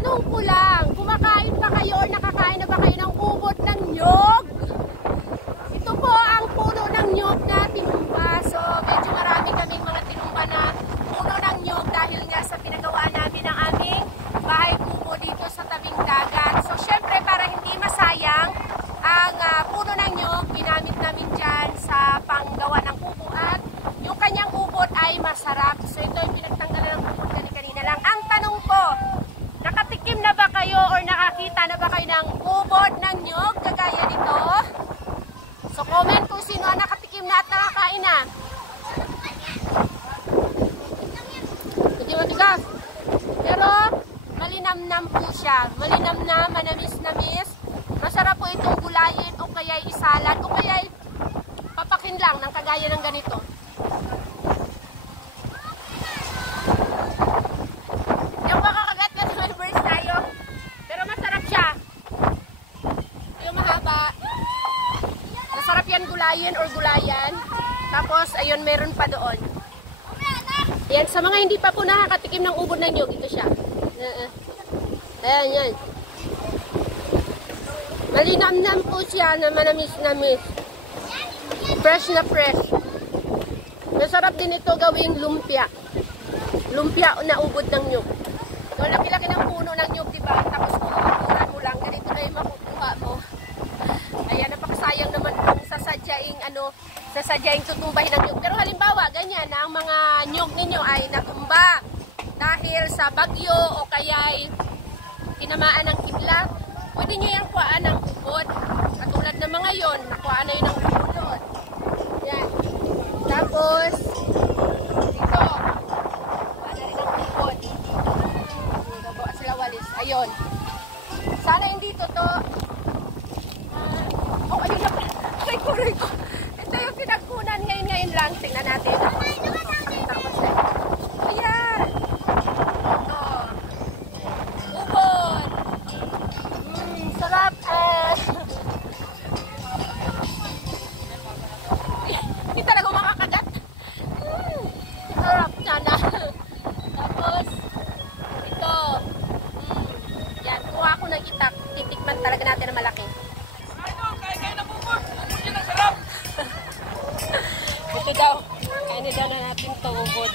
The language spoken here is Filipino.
tanong ko lang, kumakain ba kayo or nakakain na ba kayo ng ubod ng nyog? Ito po ang puno ng nyog na tinumba. So, medyo marami kaming mga tinumba na puno ng nyog dahil nga sa pinagawa namin ang aming bahay kubo dito sa tabing dagat. So, syempre, para hindi masayang ang puno ng nyog, ginamit namin dyan sa panggawa ng kubo at yung kanyang ubod ay masarap. So, ito yung pinagtanggalan ng ubod kanina lang. Ang tanong ko, nakatikim na ba kayo or nakakita na ba kayo ng ubod ng nyog kagaya nito? So, comment kung sino ang nakatikim na at nakakain na. Hindi matigas. Pero, malinamnam po siya. Malinamnam, manamis-namis. Masarap po itong gulayin o kaya isalad o kaya papakin lang ng kagaya ng ganito. Yung makakagat na may burst tayo. Pero masarap siya. Yung mahaba. Masarap yan gulayin or gulayan. Tapos, ayun, meron pa doon. Yan, sa mga hindi pa po nakakatikim ng ubod ng nyog, ito siya. Ayan, yan. Malinamnam po siya na manamis-namis. Fresh na fresh. Masarap din ito gawing lumpia. Lumpia na ubod ng nyog. So, laki-laki ng puno ng nyog, diba? Tapos kung makukuran mo lang, ganito na yung makukuha mo. Ayan, napakasayang naman kung sasadyaing tutumbahin ng nyog. Pero halimbawa, ganyan na ang mga nyog ninyo ay natumba dahil sa bagyo o kaya tinamaan ng kidlat. Pwede nyo yung kuhaan ng ubod. Katulad ng mga yon, nakuhaan na yun ng ubod. Yan. Tapos, dito. Kuhaan na rin ang ubod. Gagawa sila walis. Ayun. Sana hindi to. Oh, ayun na. Ay, ko. Ito yung pinagkunan ngayon lang. Tingnan natin. Tapos na. Ayan. Ubod. Sarap. Hindi talaga makakagat. Sarap sana. Tapos, ito. Yan, kuha ko ng itak. Titikman talaga natin na malaki. Kaya na bubod. Yan ang sarap. Ito daw. Kaya na daw na natin ito bubod.